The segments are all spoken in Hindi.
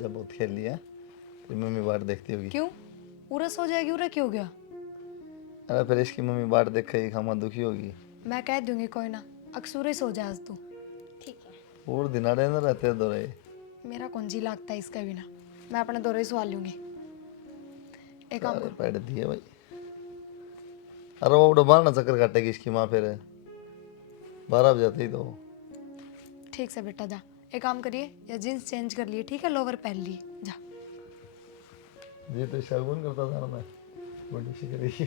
आजा बहुत खेल लिया। तेरी मम्मी बाट देखती होगी। क्यों? पूरा सो जाएगी? उरा क्यों हो गया? अरे फिर इसकी मम्मी बाट देख के खामा दुखी होगी। मैं कह दूंगी कोई ना, अक्सर ही सो जा आज तू। ठीक है। और दिनाड़े ना रहते दो रहे। मेरा कौन जी लगता है इसका बिना, मैं अपने दौरे सवाल लूंगी। एक काम सारे करो, पैड दिए भाई। अरे वो उड़ा मारना चक्कर काटेगी इसकी माँ फिर 12 बजे ही तो। ठीक से बेटा जा। एक काम करिए, या जीन्स चेंज कर लिए, ठीक है, लोवर पहन लिए, जा। ये तो शगुन करता था ना मैं बड़ी सी करेगी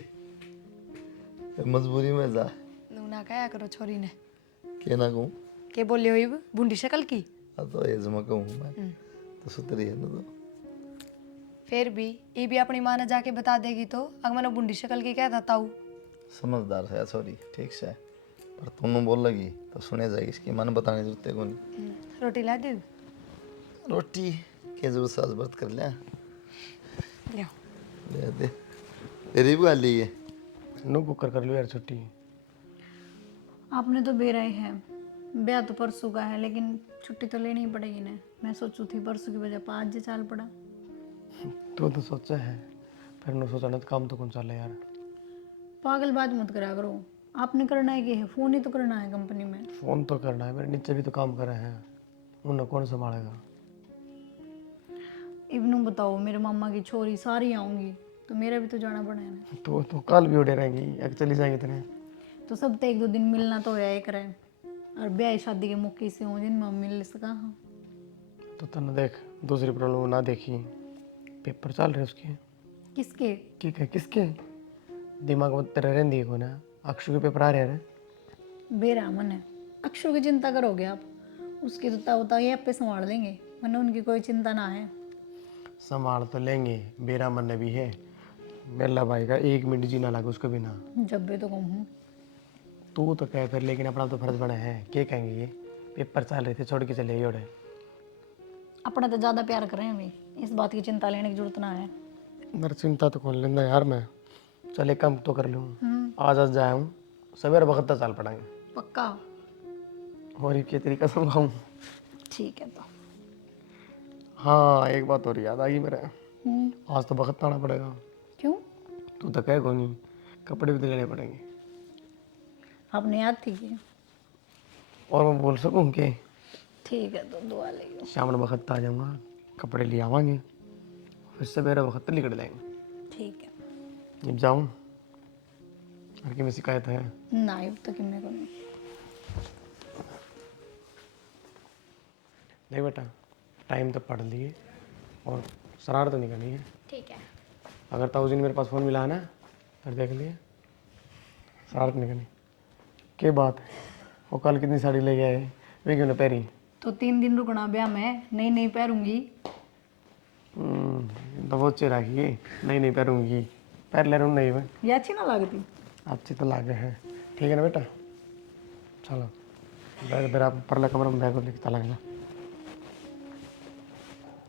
मजबूरी में जा नूना कहा करो छोरी ने के ना कहूँ। के बोले हो बूंदी शक्ल की। अब तो ये जमा कहूँ मैं तो सुतरी है ना तो। फिर भी ये भी अपनी माँ ने जाके बता देगी तो अगर मैंने बूंदी शक्ल की क्या था ताऊ। समझदार है सॉरी ठीक से पर तुम बोल लगी तो सुने जाएगी इसकी मन बताने जरूरत है कौन। रोटी ला दे। रोटी के जरूरत सास व्रत कर लिया ले ले दे तेरी भी गाली है। नो कुकर कर लो यार छुट्टी। आपने तो बेराई है, ब्याह तो परसों का है लेकिन छुट्टी तो लेनी ही पड़ेगी ना। मैं सोचू थी परसों की वजह पर आज चाल पड़ा। तू तो सोचा है फिर नो सोचा नहीं तो काम तो कौन चले यार। पागल बात मत करा करो, आपने करना है कि है, फोन ही तो करना है कंपनी में। फोन तो करना है, मेरे नीचे भी तो काम कर रहे हैं, उन्हें कौन संभालेगा। इवनू बताओ, मेरे मामा की छोरी सारी आऊंगी तो मेरा भी तो जाना पड़ेगा ना। तो कल भी उड़े रहेंगी एक चली जाएंगे तेरे। तो सब तो एक दो दिन मिलना तो है एक रहे, और ब्याह शादी के मौके से हो जिनमें हम मिल सका। हाँ तो तने देख दूसरी प्रॉब्लम ना देखी, पेपर चल रहे उसके। किसके? ठीक है किसके दिमाग में तेरे रहती है कौन है। अक्षु के पेपर आ रहे हैं। बेरा मन है, अक्षु की चिंता करोगे आप, उसकी तो ताऊ ये आप पे संभाल लेंगे, वरना उनकी कोई चिंता ना है। संभाल तो लेंगे, बेरा मन भी है। मेला भाई का 1 मिनट जीना लगा उसको बिना। जब भी तो कहूँ तू तो कह फिर लेकिन अपना तो फर्ज बना है। क्या कहेंगे ये पेपर चल रहे थे छोड़ के चले गए उड़े। अपना तो ज़्यादा प्यार करें अभी, इस बात की चिंता लेने की जरूरत ना है। मेरी चिंता तो कौन लेंदा यार। मैं चल एक काम तो कर लूँ, आज जाया हूँ सवेरे वक्त तक चल पड़ेंगे। पक्का? और ये तरीका समझाऊँ। ठीक है तो। हाँ एक बात और याद आ गई मेरे, हम्म, आज तो वक्त आना पड़ेगा। क्यों? तू तो कह कौन नहीं, कपड़े भी तो लेने पड़ेंगे। आपने याद थी कि? और मैं बोल सकूँ कि ठीक है तो दुआ ले लो। शाम में वक्त आ जाऊँगा, कपड़े ले आवांगे, फिर सवेरे वक्त निकल जाएंगे। ठीक है जब जाऊँ और की में शिकायत है ना, अब तक मेरे को नहीं। नहीं बेटा, टाइम तो पढ़ लिए और शरारत तो नहीं करनी है। ठीक है। अगर ताऊ जी ने मेरे पास फ़ोन मिला ना फिर देख लिए, शरारत नहीं करनी। क्या बात है, वो कल कितनी साड़ी ले गया है वे क्यों ना पहरी। तो 3 दिन रुकना ब्याह में, नहीं नहीं पहरूंगी। तो वो अच्छी रखिए, नहीं पहरूंगी, पहन ले नहीं मैं। ये अच्छी ना लगती? अच्छी तो लागे है। ठीक है ना बेटा, चलो बैग मेरा परला कमरे में बैग लेके चला गया।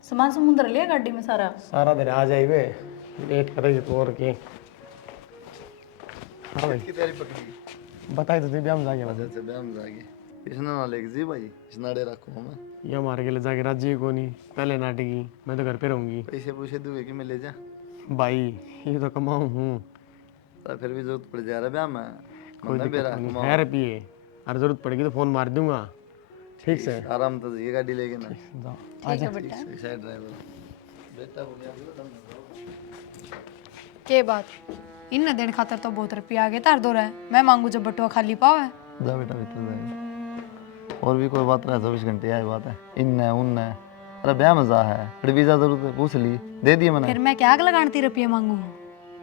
सामान समुद्र लिया गाड़ी में सारा? सारा दिन आ जाइए, लेट करेगी तो और के। हाँ भाई की तैयारी पकड़ी बताई तो ब्याह में जाके अच्छा ब्याह में जाएगी इसना ना लेके जी भाई इसनाड़े रखो मैं ये हमारे के लिए जाके राजी को नहीं, पहले नाटेगी, मैं तो घर पे रहूंगी। पैसे पूछे दूंगे कि मैं ले जा भाई ये तो कमाऊँ हूँ, तो फिर भी जरूरत पड़ जा रहा ब्याह में कोई मैं बेरा दिक्कत नहीं कमाओ। है रुपये, अगर जरूरत पड़ेगी तो फ़ोन मार दूंगा। ठीक से आराम तो ये गाड़ी लेके ना जाओ। ठीक है बेटा। साइड ड्राइवर बेटा हो गया के बात इन दिन खातर तो बहुत रुपया आगे तार दो रहा है, मैं मांगू जब बटुआ खाली पाव है। जा बेटा भीतर जाएगा और भी कोई बात रहा 24 घंटे यही बात है इन उन अरे ब्याह मजा है फिर वीजा जरूरत है पूछ ली दे दिए मैंने। फिर मैं क्या आग लगाती रुपये मांगू,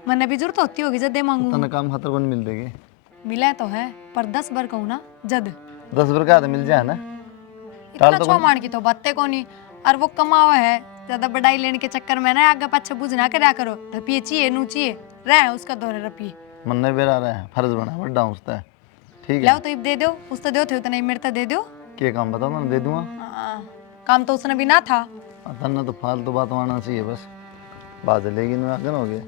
मैंने भी जरूरत होती होगी जब दे मांगू। तने काम खातर कौन मिल देगी मिला तो है पर 10 बार कहूँ ना जद 10 रुपये का तो मिल जाए ना इतना छो मान की तो बातें को नहीं। और वो कमावा है ज्यादा बढ़ाई लेने के चक्कर में ना आगे पीछे बुझ ना करया करो। रुपये चाहिए नू चाहिए रहे उसका दौरे रुपये मन नहीं बेरा रहा है फर्ज बना बड़ा उसका ठीक है लाओ तो इब दे दो, उस तो दो थे उतना ही मेरे तो दे दो। क्या काम बताओ मैं दे दूंगा। काम तो उसने भी ना था। तन्ना तो फालतू बात आना चाहिए बस बात लेकिन मैं आगे हो गया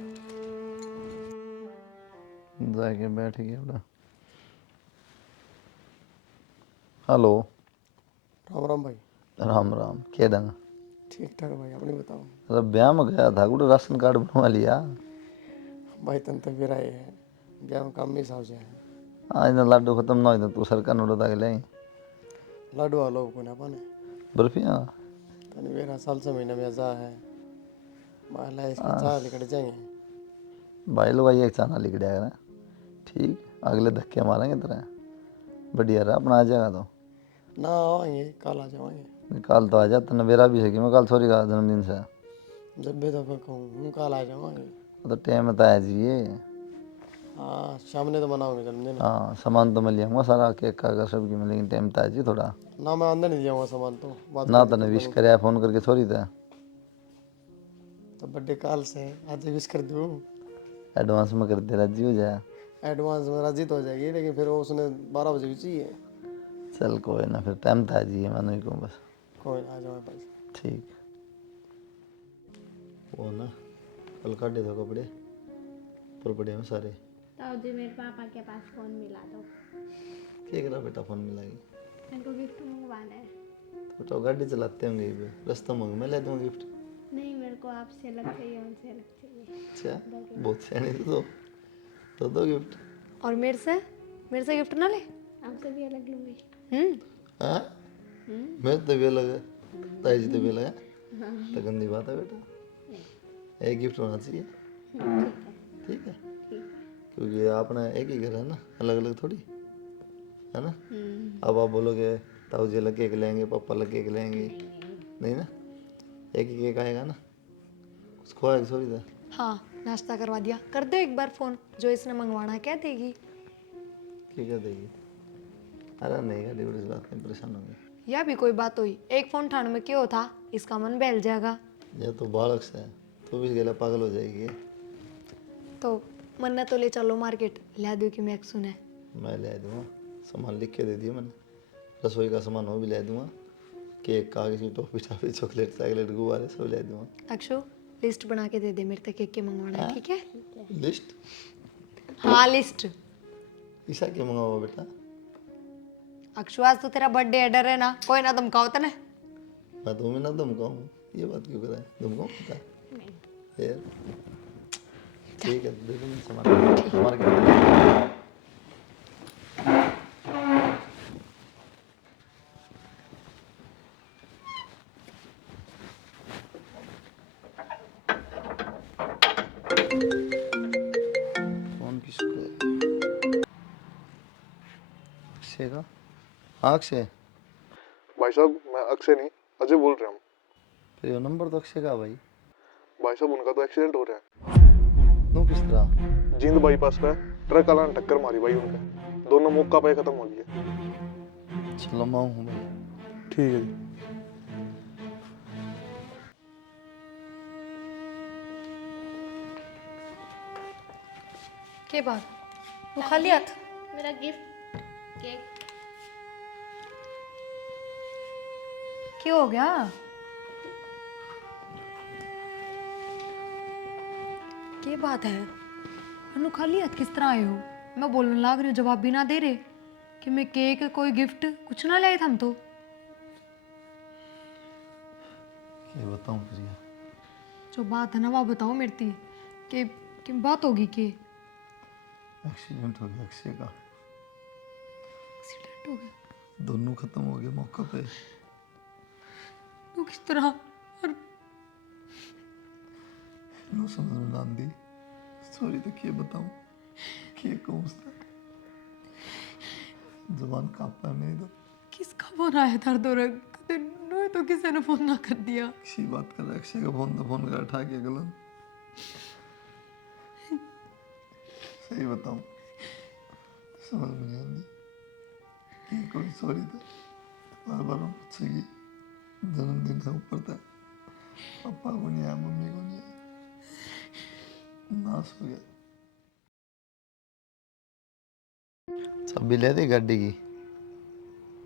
जाके बैठ गया बड़ा। हेलो राम राम भाई। राम राम क्या डंगा ठीक ठाक भाई, अपनी बताओ। अरे ब्याह में गया था गुड़ राशन कार्ड बनवा लिया। भाई तन तो फिर आए हैं, ब्याह में काम में साव से है। आज ना लाडू खत्म ना हो तू सरकार नोट तक ले लाडू वालो को ना पाने बर्फियाँ तन मेरा साल से महीना में जा है माला इसका चाह निकल जाएंगे। भाई लोग आइए एक चाना लिख दिया ठीक, अगले धक्के मारेंगे तेरा बढ़िया रहा अपना आ जाएगा तो ना आएंगे, कल आ जाएंगे। कल तो आ जा तेना मेरा भी है कि मैं कल सॉरी का जन्मदिन से जब भी तो मैं कहूँ कल आ जाऊँगे। तो टाइम में तो आया जी ये। हाँ सामने तो मनाओगे जन्मदिन। हाँ सामान तो मैं लिया सारा केक का सबकी में, लेकिन टाइम तो आया जी थोड़ा ना मैं अंदर नहीं दिया हुआ सामान तो बात ना कर तने दी विश कराया फोन करके सॉरी था तो बर्थडे कल से आज विश कर दूँ। एडवांस में कर दे राजी हो जाए। एडवांस में राजी तो हो जाएगी, लेकिन फिर वो उसने 12 बजे भी चाहिए। चल कोई ना फिर टाइम था जी मैं नहीं कहूँ बस कोई ना, आ जाओ मेरे पास। ठीक। वो ना कल काटे दो कपड़े पर पड़े हैं सारे। तो जी मेरे पापा के पास फ़ोन मिला दो, क्या करा बेटा फोन मिलाएगी मेरे को गिफ्ट मंगवाना है। बेटा गाड़ी चलाते होंगे ये रास्ता में मैं ले दूँगा गिफ्ट। नहीं, मेरे को आपसे अलग चाहिए, उनसे अलग चाहिए। अच्छा बहुत सैनी तो दो गिफ्ट। और मेरे से गिफ्ट ना ले। आपसे भी अलग लूँगी। हाँ मैं तो भी अलग है ताई जी तो भी अलग है तो गंदी बात है बेटा, एक गिफ्ट होना चाहिए ठीक है क्योंकि आपने एक ही घर है ना, अलग अलग थोड़ी है ना। अब आप बोलोगे ताऊ जी अलग केक लेंगे पापा अलग केक लेंगे, नहीं ना एक ही केक आएगा ना। कुछ खोएगा सॉरी था। हाँ नाश्ता करवा दिया, कर दो एक बार फोन, जो इसने मंगवाना है क्या देगी। क्या देगी? अरे नहीं गाड़ी उड़ी बात नहीं, परेशान होंगे। यह भी कोई बात हुई, एक फोन ठाण में क्यों था, इसका मन बहल जाएगा। ये तो बालक से है, तू भी गला पागल हो जाएगी। तो मन्ना तो ले चलो मार्केट, ला दो कि मैं सुने। मैं ले दूँगा, सामान लिख के दे दिया मैंने, रसोई का सामान वो भी ले दूँगा, केक कागज़ी टॉफी टाफी चॉकलेट चॉकलेट गुब्बारे सब ले दूँगा। अक्षु लिस्ट बना के दे दे मेरे तक केक के मंगवाना है, ठीक है। लिस्ट? हाँ लिस्ट। ईसा क्या मंगाओ बेटा? अक्षु आज तो तेरा बर्थडे है, डर है ना, कोई ना धमकाओ तने। मैं तुम्हें ना धमकाऊँ, ये बात क्यों कराए धमकाऊँ पता है यार। ठीक है दे दूँगा सामान मार्केट। फोन किसको है? अक्षय का? हाँ अक्षय। भाई साहब मैं अक्षय नहीं अजय बोल रहा हूँ। फिर ये नंबर तो अक्षय का भाई। भाई साहब उनका तो एक्सीडेंट हो रहा है। तू किस तरह? जींद बाईपास पे ट्रक वाला ने टक्कर मारी भाई उनके, दोनों मौका पे खत्म हो गया। चलो मैं हूँ भाई। ठीक है जी। के बात वो खाली हाथ मेरा गिफ्ट केक। क्यों हो गया? क्या बात है अनु, खाली हाथ किस तरह आए हो? मैं बोलने लाग रही हूँ, जवाब भी ना दे रहे कि मैं केक कोई गिफ्ट कुछ ना लाए थे हम तो। क्या बताऊँ प्रिया? जो बात है ना वो बताओ मेरे ती कि बात होगी कि एक्सीडेंट हो गया अक्षय का, एक्सीडेंट हो गया। दोनों खत्म हो गए मौका पे। वो किस तरह? और नो समझ में ना आंदी, सॉरी तो क्या बताऊँ क्या कहूँ उसने, जुबान कांपता है मेरी तो। किसका फोन आया था? नो तो किसी ने फोन ना कर दिया। किसी बात कर रहा अक्षय का फोन, तो फोन कर उठा के गलत। सही बताऊँ समझ में नहीं आती कि कोई सॉरी था, बार बार पूछेगी जन्मदिन है ऊपर था, पापा को नहीं आया मम्मी को नहीं आया, नाश हो गया। चाबी ले दी गाड़ी की?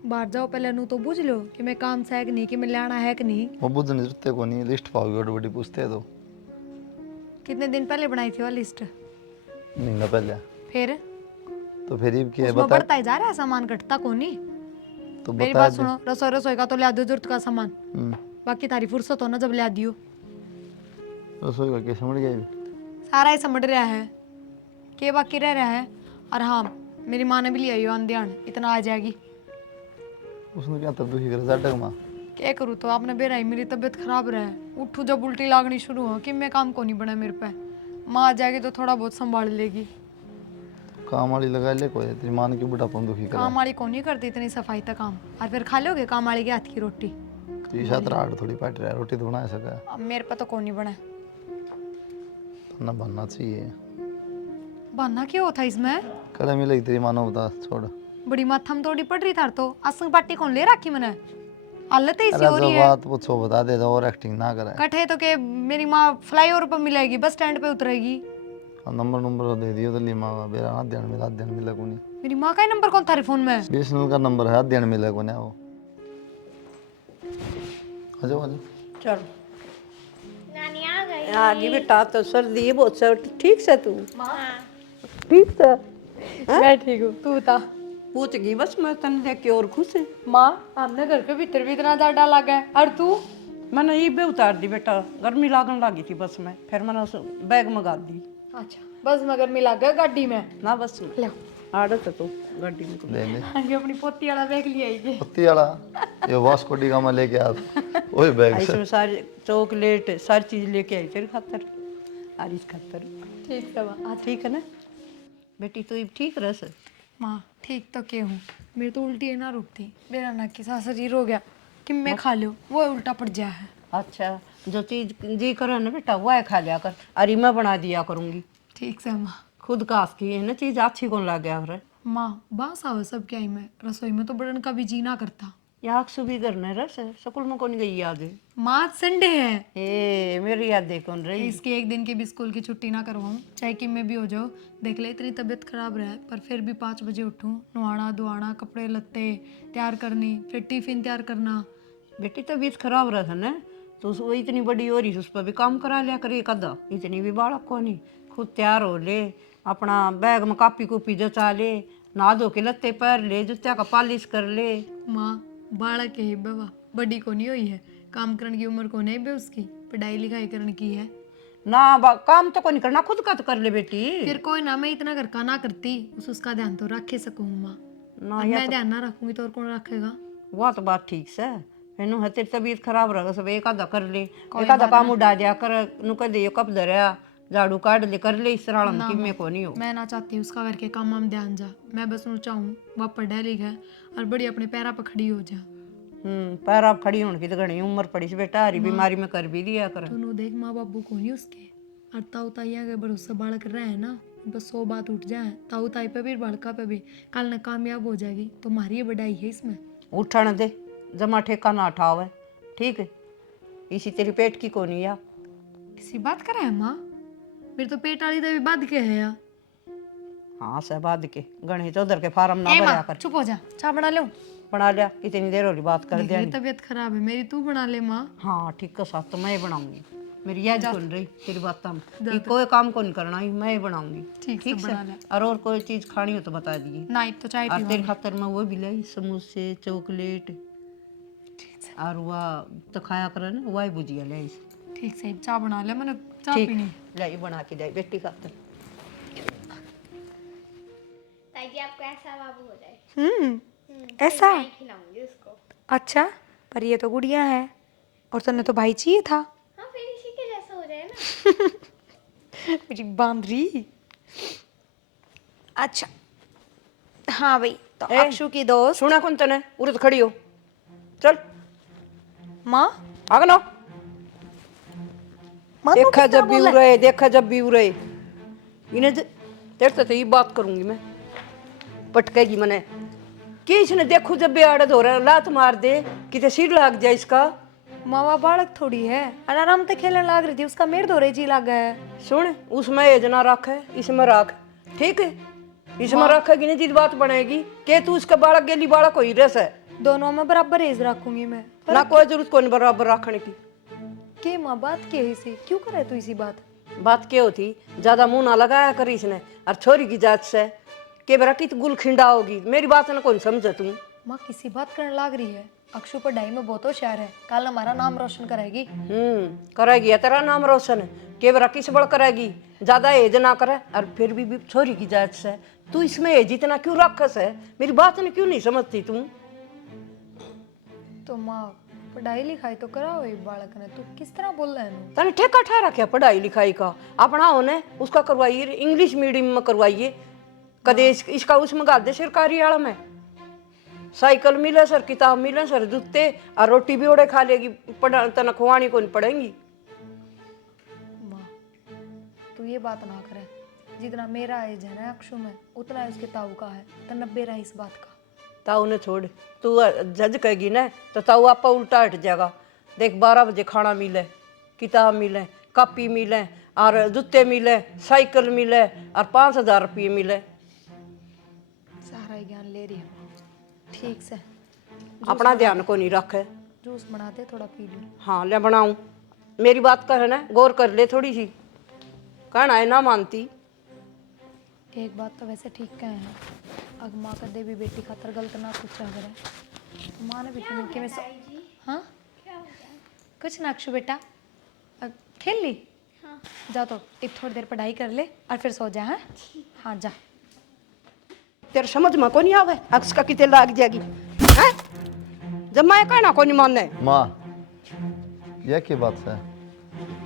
बाहर जाओ पहले अनु तो पूछ लो कि मैं काम से है कि नहीं, कि मैं लाना है कि नहीं। वो बुझने जरूरत को नहीं, लिस्ट पाओगे बड़ी बड़ी पूछते हैं तो। कितने दिन पहले बनाई थी वो लिस्ट? महीना पहले। फिर तो फिर ये क्या है उसमें बता? बढ़ता ही जा रहा है सामान, घटता को नहीं। तो मेरी बता बात दे। सुनो, रसोई का तो लिया दो जरूरत का सामान। बाकी तारी फुर्सत हो ना जब ला दियो। रसोई का क्या समझ गया ये? सारा ही समझ रहा है के बाकी रह रहा है। और हाँ, मेरी माँ ने भी लिया यो ध्यान, इतना आ जाएगी। उसने क्या तब दुखी करे जाटक माँ? क्या करूँ तो आपने बेराई, मेरी तबीयत खराब रहे, उठू जब उल्टी लागनी शुरू हो कि मैं काम को नहीं बना मेरे पे। माँ आ जाएगी तो थोड़ा बहुत संभाल लेगी। काम वाली लगा ले कोई, तेरी माँ ने क्यों बुढ़ापा में दुखी काम करा? वाली को नहीं करती इतनी सफाई तक काम, और फिर खा लोगे काम वाली के हाथ की रोटी। तो ये शायद रात थोड़ी पाट रहा है, रोटी तो बना सका। अब मेरे पे तो को नहीं बना। तो ना बनना चाहिए। बनना क्यों होता इसमें? कड़ा मिलेगी तेरी मानो बता छोड़। बड़ी माथम तोड़ी पड़ रही थार तो असंग पार्टी कौन ले रखी मैंने? हालत ऐसी अरे हो रही जो है। बात पूछो बता दे, और एक्टिंग ना करे। कठे तो के मेरी माँ फ्लाईओवर पर मिलेगी, बस स्टैंड पे उतरेगी। नंबर दे दियो तो ली माँ मेरा हाथ ध्यान मिला को नहीं। मेरी माँ का ही नंबर कौन थारे फोन में? बीएसएनएल का नंबर है, हाथ ध्यान मिला को नहीं वो। आ जाओ चल नानी आ गई। आ गई बेटा, तो सर्दी है बहुत सर। ठीक से तू? ठीक से? मैं ठीक हूँ, तू बता। पूछ गई बस, मैं तने देख के और खुश है। माँ, हमने घर के भीतर भी इतना ज्यादा लगा है, और तू? मैंने ये भी उतार दी बेटा, गर्मी लागन लगी थी बस में, फिर मैंने उस बैग मंगा दी। अच्छा, बस मगर मिला गया गाड़ी में। ना बस में ले आड़त है तो गाड़ी में ले ले आगे अपनी पोती वाला बैग ले आएगी। पत्ती वाला ये वास्को डी गामा लेके आ वही बैग से। इसमें सारी चॉकलेट सारी चीज लेके आई तेरे खातर और इस खातर। ठीक है माँ। ठीक है ना बेटी, तो ये ठीक रह सर। माँ ठीक तो क्या हूँ, मेरी तो उल्टी है ना रुकती, मेरा नाक की सा शरीर हो गया कि मैं खा लो वो उल्टा पड़ जाए है। अच्छा, जो चीज जी करे ना बेटा वह खा लिया कर, अरे मैं बना दिया करूंगी। ठीक से माँ। खुद कास की है ना चीज, अच्छी कौन लग गया रे। माँ बास आवे सब क्या ही, मैं रसोई में तो बड़न का भी जी ना करता। याद सुबह करने रस स्कूल में कौन गई याद है? माँ संडे है, ए मेरी याद दे कौन रही। इसके एक दिन की भी स्कूल की छुट्टी ना करवाऊँ, चाहे कि मैं भी हो जाओ। देख ले इतनी तबीयत खराब रहे पर फिर भी 5 बजे उठूँ, नहाना धोआना, कपड़े लत्ते तैयार करनी, फिर टिफिन तैयार करना। बेटी तबीयत खराब रहा था ना, तो वो इतनी बड़ी हो रही, उस पर भी काम करा लिया करे कदा, इतनी भी बालक को नहीं। खुद तैयार हो ले, अपना बैग में कापी कुपी जचा ले, नहा धो के लत्ते पहन ले, जूत्या का पॉलिश कर ले। माँ बालक है बाबा, बड़ी को नहीं हुई है, काम करने की उम्र को नहीं बे उसकी, पढ़ाई लिखाई करने की है ना। काम तो को नहीं करना, खुद का तो कर ले बेटी। फिर कोई ना, मैं इतना घर का ना करती, उसका ध्यान तो रखे सकूँ माँ। ना अब मैं ध्यान ना रखूंगी तो और कौन रखेगा? वो तो बात ठीक से मैनू है, तेरी तबीयत खराब रहा सब एक आधा कर ले, एक आधा काम उड़ा दिया कर, नु कह दे कब धरया झाड़ू काट ले कर ले, इस तरह की मैं को नहीं हो। मैं ना चाहती उसका करके काम में ध्यान जा, मैं बस ऊँ चाहूँ वह पढ़ा लिखा और बड़ी अपने पैरों पर खड़ी हो जा। पैर आप खड़ी होने की तो घनी उम्र पड़ी से बेटा, हरी बीमारी में कर भी दिया कर। तू देख माँ बाबू को नहीं उसके, और ताऊ ताइया के भरोसा बालक रहे है ना, बस 100 बात उठ जाए, ताऊ ताई पे भी बालका पे भी, कल न कामयाब हो जाएगी तो हमारी बढ़ाई है इसमें। उठन दे, जमा ठेका ना उठावे, ठीक है? इसी तेरी पेट की कोनी या किसी बात करे है माँ, मेरे तो पेट वाली तो भी बात के है यार। हाँ सहबाद के गणेश उधर के फार्म ना ए भरा माँ कर। चुप हो जा, चाय बना लो। बना लिया, कितनी देर हो रही बात कर दिया। मेरी तबीयत खराब है, मेरी तू बना ले माँ। हाँ ठीक है, साथ तो मैं बनाऊंगी, मेरी याद सुन रही तेरी बात में कि कोई काम को नहीं करना, मैं बनाऊंगी। ठीक ठीक से से बना ले। और कोई चीज खानी हो तो बता दिए। नहीं तो चाय और पी। तेरे खातर मैं वो भी लाई, समोसे चॉकलेट और वह तो खाया कर ना, वही भुजिया लाई। ठीक से चाय बना ले, मैंने चाय ठीक पीनी। लाई बना के जाए बेटी खातर। ताकि आपको ऐसा बाबू हो जाए। ऐसा? मैं खिलाऊंगी उसको। अच्छा, पर ये तो गुड़िया है और तन्ने तो भाई चाहिए था। हाँ फिर इसी के जैसा हो जाए ना। मेरी बांदरी। अच्छा हाँ भाई, तो अक्षु की दोस्त सुना कौन तने, उरत खड़ी हो, चल माँ। आगे लो। देखा जब भी उरे, देखा जब भी उरे, इन्हें तेरे तो ये बात करूंगी मैं, पटकेगी मने कि इसने देखो जब भी आड़द हो रहा है लात मार दे, किते सिर लाग जाए इसका। मावा बालक थोड़ी है, आराम से खेलने लाग रही थी, उसका मेर धोरे जी लग गया है। सुन, उसमें एज ना रख है, इसमें रख, ठीक है? इसमें रखेगी नहीं जिस बात बनेगी कि तू उसका बालक गेली बालक हो ही रस है। दोनों में बराबर एज रखूंगी मैं। ना कोई जरूरत को नहीं बराबर रखने की। के माँ बात के इसी क्यों करे तू इसी बात? बात क्या होती, ज्यादा मुंह ना लगाया कर इसने, और छोरी की जात से के बरा की गुल खिंडा होगी, मेरी बात ना कौन समझे तू। माँ किसी बात करने लाग रही है। अक्षु पढ़ाई में बहुत होशियार है, कल हमारा नाम रोशन करेगी। करेगी है तेरा नाम रोशन, के बरा किस बड़ करेगी, ज्यादा एज ना करे। और फिर भी छोरी की जात से तू इसमें एज इतना क्यों रखस है, मेरी बात ने क्यों नहीं समझती तू? तो माँ पढ़ाई लिखाई तो कराओ एक बालक ने, तू किस तरह बोल रहा है? तने ठेका ठा रखा पढ़ाई लिखाई का, अपना होने उसका करवाइए, इंग्लिश मीडियम में करवाइए, कदे इसका उसमें गाल दे सरकारी आड़ में। साइकिल मिले सर, किताब मिले सर, जूते और रोटी भी ओड़े खा लेगी, पढ़ा तना खुआनी को नहीं पड़ेंगी। माँ तू ये बात ना करे, जितना मेरा एज है ना अक्षु में, उतना उसके ताऊ का है, तो 90 रहा इस बात का। ताऊ ने छोड़, तू जज कहेगी ना तो ताऊ आपा उल्टा हट जाएगा। देख 12 बजे खाना मिले, किताब मिले, कॉपी मिले और जूते मिले, साइकिल मिले और 5000 रुपये मिले। सारा ही ज्ञान ले रही है माँ, ठीक से। अपना ध्यान को नहीं रखे। जूस बना दे, थोड़ा पी लूँ। हाँ ले बनाऊं, मेरी बात का है ना गौर कर ले थोड़ी सी, कहना है ना मानती। एक बात तो वैसे ठीक कहे हैं, अग माँ का देवी बेटी खातर गलत ना कुछ अगर है, माँ ने बेटी मिलके में हाँ कुछ ना अक्षु बेटा, खेल ली। जा तो एक थोड़ी देर पढ़ाई कर ले और फिर सो जा। हाँ हाँ जा। तेरे समझ में को नहीं आवे अक्स का किते लाग जाएगी हैं? जब मैं कहना को नहीं मानने। माँ यह की बात है,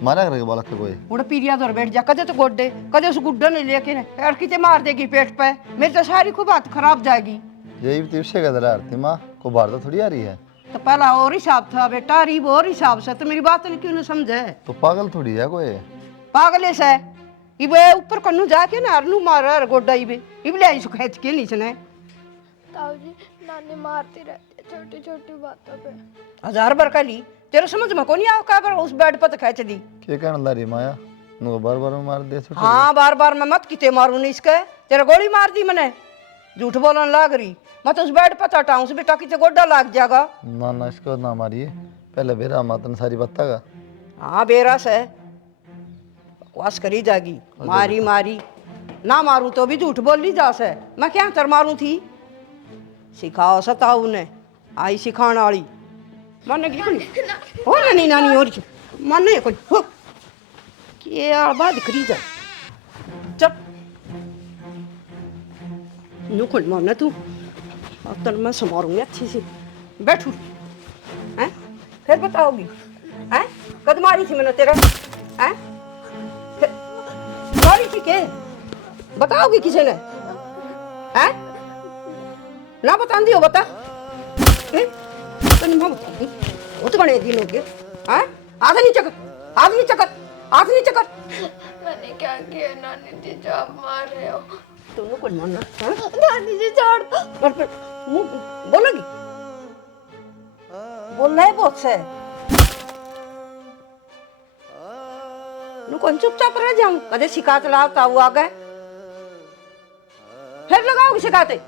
मारा करेगा बालक के कोई? उड़ पीरिया दौर बैठ जा, कदे तो गोड्डे कदे उस गुड्डा नहीं लेके और किते मार देगी पेट पे, मेरी तो सारी खूब बात खराब जाएगी। यही तो विषय का दरार थी माँ, को बाहर तो थोड़ी आ रही है। तो पहला और हिसाब था बेटा, रीब और हिसाब से, तो मेरी बात ने क्यों नहीं समझे? तो पागल थोड़ी है कोई? पागल से इबे ऊपर कन्नू जाके ना अरनू मार गोड्डा इबे इबले आई सुखेच के नीचे ने। ताऊ जी नानी मारती रहती है छोटी छोटी बातों पे। 1000 बार कह ली, तेरे समझ में को नहीं आओ, का बार उस बेड पर तो खींच दी। क्या कहने ला रही माया, नो बार बार मार दे छोटे। हाँ बार बार मैं मत किते मारू नहीं इसके, तेरा गोली मार दी मैंने, झूठ बोलने लाग रही। मैं तो उस बेड पर हटाऊं से बेटा किते गोड्डा लाग जाएगा। ना ना इसको ना मारिए, पहले बेरा मातन सारी बत्ता का। हाँ बेरा से बकवास करी जागी, मारी मारी ना मारू तो भी झूठ बोल ली जा से, मैं क्या तर मारू थी? सिखाओ सताऊ ने आई सिखाने वाली मन की हो नहीं नानी और मन नहीं कोई हो के बात करी जा। चल नुकुल मन तू अब तन मैं संभारूंगी अच्छी से, बैठू हैं फिर बताओगी हैं कद मारी थी मैंने तेरा हैं, मारी थी के बताओगी किसी ने हैं? ना बता दियो बता तो नहीं बता दी वो तो बड़े दिन हो गए हैं। आदमी चक्कर आदमी चक्कर आदमी चक्कर मैंने क्या किया नानी जी जो आप मार रहे हो? तुमने कुछ मानना हैं? नानी जी छोड़ दो। और फिर मुंह बोलोगी, बोलना है बहुत से कौन चुपचाप रह जाऊं, कदे शिकायत लाता हुआ आ गए फिर लगाओगी शिकायतें,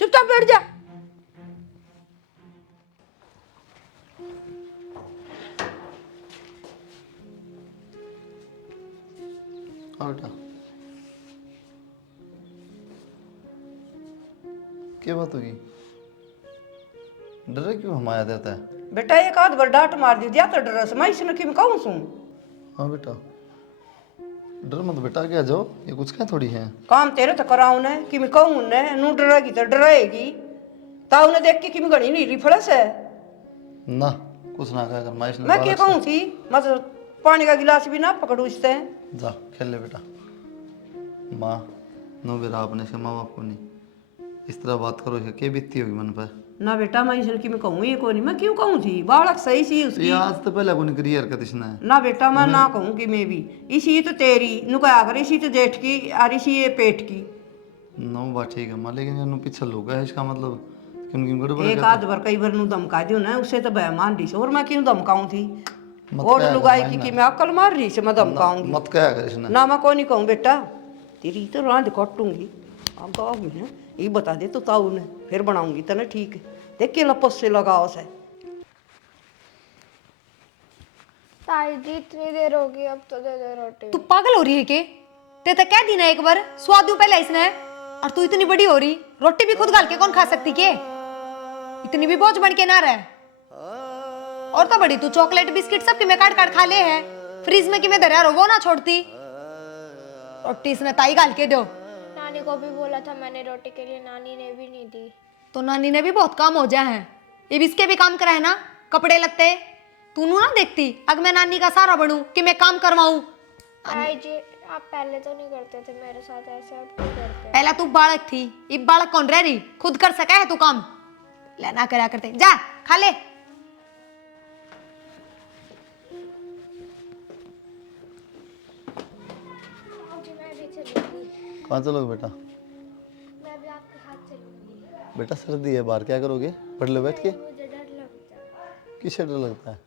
चुपचाप बैठ जा। हाँ बेटा क्या बात होगी, डरे क्यों हमाया देता है? बेटा एक आध बार डांट मार दी दिया तो डर मैं इसने कि मैं कहूँ सू। हाँ बेटा डर मत बेटा, क्या जाओ ये कुछ क्या थोड़ी है। काम तेरे तो कराऊ ने कि मैं कहूँ ने नू डरेगी तो डराएगी, ताऊ ने देख के कि मैं घड़ी नीली फड़स है ना कुछ ना कह कर मैं क्या कहूँ थी, मैं तो पानी का गिलास भी ना पकड़ू इससे। जा खेल ले बेटा। माँ नो बेरा आपने से माँ बाप को नहीं इस तरह बात करो, क्या बीतती होगी मन पर? ना बेटा मैं इसने कि मैं कहूँ ये को नहीं, मैं क्यों कहूँ थी, बालक सही सी उसकी। ये आज तो पहले कोई करी हरकत इसने। ना बेटा मैं ना कहूँ कि मैं भी इसी तो तेरी नुका कर इसी तो जेठ की और इसी ये पेट की। नो बात ठीक है माँ, लेकिन ये पिछल हो गया इसका मतलब क्यों क्यों गड़बड़ एक आध बार कई बार नू धमका दियो ना उससे तो भय मान रही से, और मैं क्यों धमकाऊँ थी? और लुगाई की कि मैं अकल मार रही से मैं धमकाऊंगी? मत कहा कर इसने। ना मैं को नहीं कहूँ बेटा, तेरी तो रांध कटूंगी अब तो आओगी ना ये बता दे तो ताऊ ने फिर बनाऊंगी तो ना ठीक है, देख के लपस से लगाओ से। ताई जी इतनी देर होगी अब तो दे दे रोटी। तू पागल हो रही है के? ते तो कह दी ना एक बार, स्वाद दू पहले इसने। और तू इतनी बड़ी हो रही, रोटी भी खुद गाल के कौन खा सकती के? इतनी भी बोझ बन के ना रहे। और तो बड़ी तू चॉकलेट बिस्किट सब कि मैं काट काट खा ले है, फ्रीज में कि मैं धरा वो ना छोड़ती। रोटी इसने ताई गाल के दो। नानी को भी बोला था मैंने रोटी के लिए, नानी ने भी नहीं दी। तो नानी ने भी बहुत काम हो जाए हैं, ये भी इसके भी काम कराए ना, कपड़े लत्ते। तू ना देखती अगर मैं नानी का सहारा बनूं कि मैं काम करवाऊं। ताई जी आप पहले तो नहीं करते थे मेरे साथ ऐसे, अब क्यों करते? पहला तू बालक थी, अब बालक कौन रह रही? खुद कर सका है तू काम, लेना करा करते। जा खा ले। मैं भी चलूंगी। कहाँ चलोगे बेटा? मैं भी आपके साथ चलूंगी। बेटा सर्दी है बाहर, क्या करोगे? पढ़ लो बैठ के। मुझे डर लगता है। किससे डर लगता है?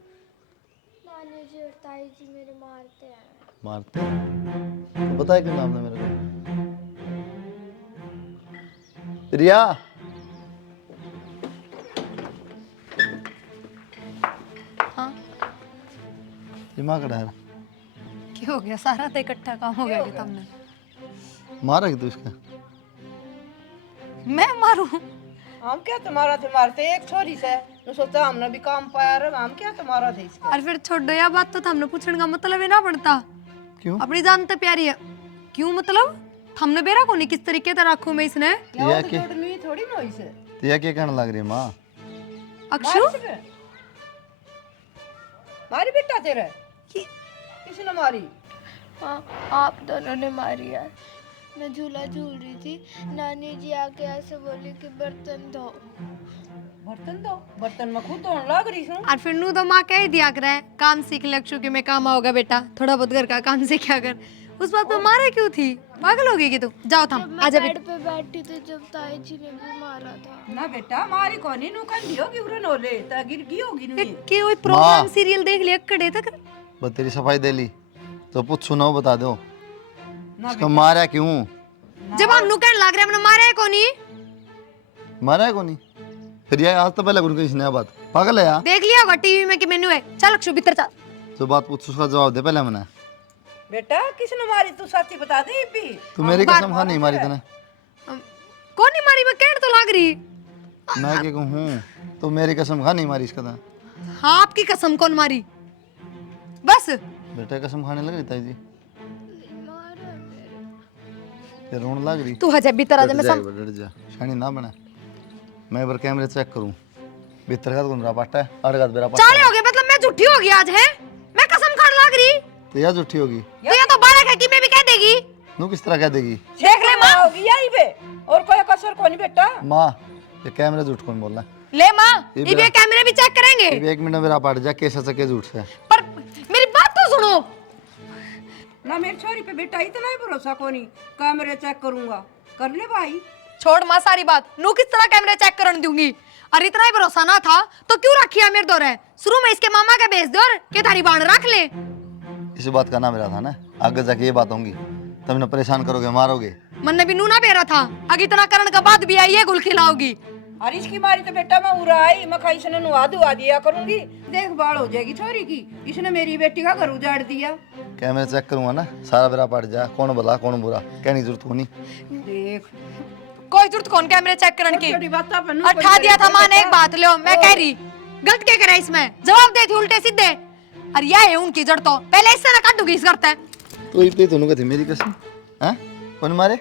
नानी जी और ताई जी मेरे मारते हैं। मारते तो पता है क्या नाम है मेरे को? रिया। हाँ दिमाग कड़ा है? क्या हो गया? सारा तो इकट्ठा काम हो गया कि तुमने मारा कि तू इसका? मैं मारूं? हम क्या तुम्हारा थे मारते एक छोरी से तो सोचा हमने भी काम पाया रे, हम क्या तुम्हारा थे इसका। और फिर छोड़ो या बात, तो हमने पूछने का मतलब है ना पड़ता। क्यों? अपनी जान तो प्यारी है। क्यों मतलब? हमने बेरा को नहीं किस तरीके से रखूं मैं इसने? या के जोड़नी थोड़ी ना हुई से या क्या कहने लग रही है माँ? अक्षु मारी बेटा तेरे ये- किसने मारी? हाँ आप दोनों ने मारी यार। मैं झूला झूल रही थी, नानी जी आके ऐसे बोली कि बर्तन धो। बर्तन दो, बर्तन में खुद धोने लग रही हूँ। और फिर नू तो माँ कह ही दिया करे काम सीख ले अक्षु, के मैं काम आओगा बेटा, थोड़ा बहुत घर का काम सीखा कर। उस बात पे मारे क्यों थी? पागल हो गई कि तू? जाओ थम मैं आजा बेड बेटा। पे बैठी थी जब ताई जी ने भी मारा था। ना बेटा मारी कोनी नु कंडी होगी उरे नोले ता गिर गई होगी नु। कि कोई प्रोग्राम सीरियल देख लिया कड़े तक। बस तेरी सफाई दे ली तो पूछ सुनाओ, बता दो ना इसको मारा क्यों? जब हम नु कहने लग रहे हमने मारे है कोनी? मारा है को नहीं? फिर ये आज तो पहले उनको इसने बात पागल है यार। देख लिया होगा टीवी में कि मेनू है। चल अक्षु भीतर चल। जो बात पूछ उसका जवाब दे पहले। मैंने बेटा किसने मारी तू सच्ची बता दे भी। तू मेरी कसम खा नहीं मारी तूने? कौन नहीं मारी? मैं कहने तो लग रही। मैं क्या कहूँ? तू मेरी कसम खा नहीं मारी इसका था? हाँ आपकी कसम कौन मारी? बस बेटा कसम खाने लग रही ताई जी, फिर रोने लग रही। तू हजे भीतर आ जा। मैं डर जा, डर जा, शानी ना बना। मैं एक बार कैमरे चेक करूं भीतर का कौन रहा पाटा है और का बेरा पाटा चाले हो गए मतलब मैं झूठी हो गई आज है? मैं कसम खाने लग रही। तो यार झूठी होगी तो ये तो बालक है कि मैं भी कह देगी। नू किस तरह कह देगी? देख ले मां होगी यही बे और कोई कसर कोनी बेटा। माँ ये कैमरे झूठ कौन बोल रहा है? ले माँ ये ये भी कैमरे भी चेक करेंगे। ये भी एक मिनट मेरा पाट जा कैसे सके झूठ से। पर मेरी बात तो सुनो। ना मेरी छोरी पे बेटा इतना ही भरोसा कोनी, कैमरे चेक करूंगा। कर ले भाई। छोड़ माँ सारी बात, नू किस तरह कैमरे चेक करने दूंगी? और इतना ही भरोसा ना था तो क्यों रखी है मेरे दौरे? शुरू में इसके मामा के भेज दो और के तारी बाण रख ले। इस बात का ना मेरा था ना, आगे जाके ये बात होंगी तब ना परेशान करोगे मारोगे। मन ने भी नू ना बेरा था, अगर इतना करण का बाद भी आई है गुल खिलाओगी। और इसकी मारी तो बेटा मैं उड़ा आई, मैं खाई इसने नुआ दुआ दिया करूंगी, देखभाल हो जाएगी छोरी की। इसने मेरी बेटी का घर उजाड़ दिया। कैमरे चेक करूंगा ना सारा बेरा पाट जा, कौन भला कौन बुरा कहने की जरूरत होनी। देख कोई जरूरत कौन कैमरे चेक करने की? छोटी बात अपन नु अठा दिया था माँ ने एक बात लो, मैं कह रही गलत क्या करे इसमें? जवाब दे थी उल्टे सीधे। और यह है उनकी जड़, तो पहले इससे ना काटूंगी इस करते। तो ये तो कहती मेरी कसम हैं? कौन मारे?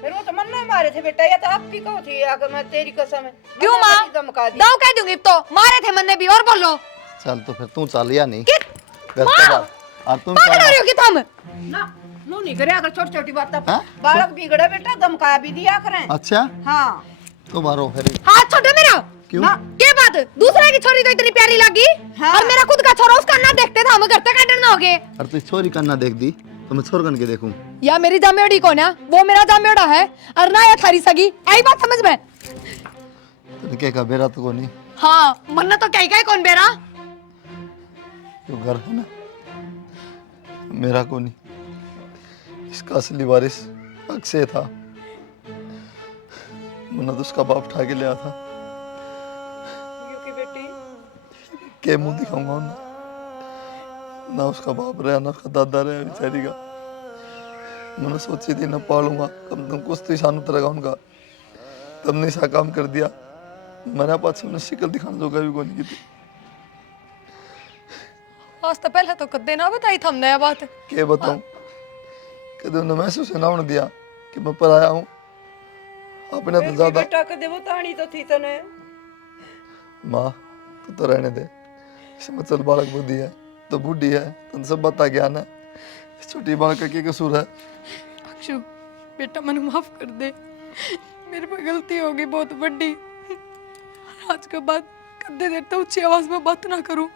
फिर वो तो मन नहीं मारे थे बेटा, या तो आप भी कहो थी अगर मैं तेरी कसम है। क्यों माँ? धमका दी। दाव कह दूंगी तो मारे थे मन ने भी। और बोलो चल तो फिर तू चल या नहीं? कि गलत बात। और तुम पागल हो रही हो कि तुम? ना नु नहीं करे अगर छोटी छोटी बात हाँ? बालक बिगड़े बेटा धमका भी दिया करें। अच्छा हाँ तो मारो फिर। हाथ छोड़ो मेरा। क्यों? क्या बात? दूसरे की छोरी तो इतनी प्यारी लगी हाँ। और मेरा खुद का छोरा उसका ना देखते था, हम घर तक अटेंड ना हो गए। और तू छोरी करना देख दी तो मैं छोर करके के देखूं। या मेरी जामेड़ी कौन है? वो मेरा जामेड़ा है और ना या थारी सगी। आई बात समझ में? तो क्या का बेरा तो नहीं? हाँ मन तो कहीं कहीं कौन बेरा? जो घर है ना मेरा को नहीं, इसका असली वारिस अक्षय था। मैंने तो उसका बाप उठा के लिया था। क्योंकि बेटी के मुंह दिखाऊंगा ना उसका बाप रहा ना उसका दादा रहा बेचारी का। मैंने सोची थी न पालूंगा, कम तुम कुछ तो शान उतरेगा उनका, तुमने ऐसा काम कर दिया। मैंने पास उन्हें शिकल दिखाने जोगा भी कौन की थी। आज तो पहले तो कदे ना बताई था हमने ये बात। क्या बताऊं, कदे उन्हें महसूस ना होने दिया कि मैं पर आया हूँ। आपने तो ज्यादा बेटा कदे बतानी तो थी तने। माँ तू तो रहने दे, इसमें चल बालक बुद्धि है तो बूढ़ी है, तुम सब बता ज्ञान है, इस छोटी बालक का क्या कसूर है। अक्षु बेटा मन माफ कर दे, मेरे पे गलती होगी बहुत बड़ी। आज के बाद कदे देर तो ऊंची आवाज में बात ना करूं,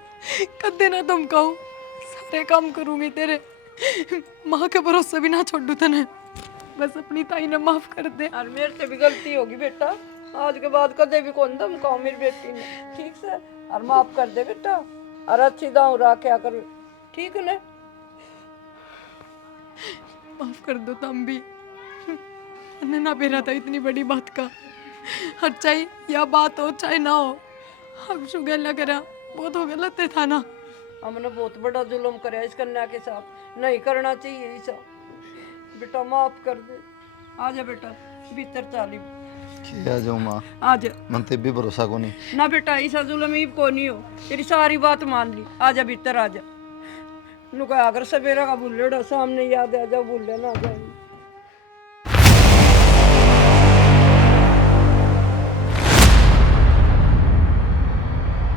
कदे ना धमकाऊं, सारे काम करूंगी तेरे। माँ के भरोसे भी ना छोड़ू तने, बस अपनी ताई ने माफ कर दे। और मेरे से भी गलती होगी बेटा, आज के बाद कदे भी कौन धमकाओ मेरी बेटी ने, ठीक से? और माफ कर दे बेटा, और अच्छी दाऊ रखा कर, ठीक है ना? माफ कर दो तुम भी, मैंने ना बेरा था इतनी बड़ी बात का। हर चाहे या बात हो चाहे ना हो, अक्षु गला करा वो तो गलत था ना। हमने बहुत बड़ा जुल्म कराया इस कन्या के साथ, नहीं करना चाहिए ऐसा। बेटा माफ कर दे, आजा बेटा भीतर चाली, क्या जाऊँ माँ, आजा। मन ते भी भरोसा को नहीं। ना बेटा ऐसा जुल्म ही को नहीं हो, तेरी सारी बात मान ली, आजा भीतर आजा। नुका अगर सवेरा का भूलेड़ा सामने याद आ जा, भूले ना जाए।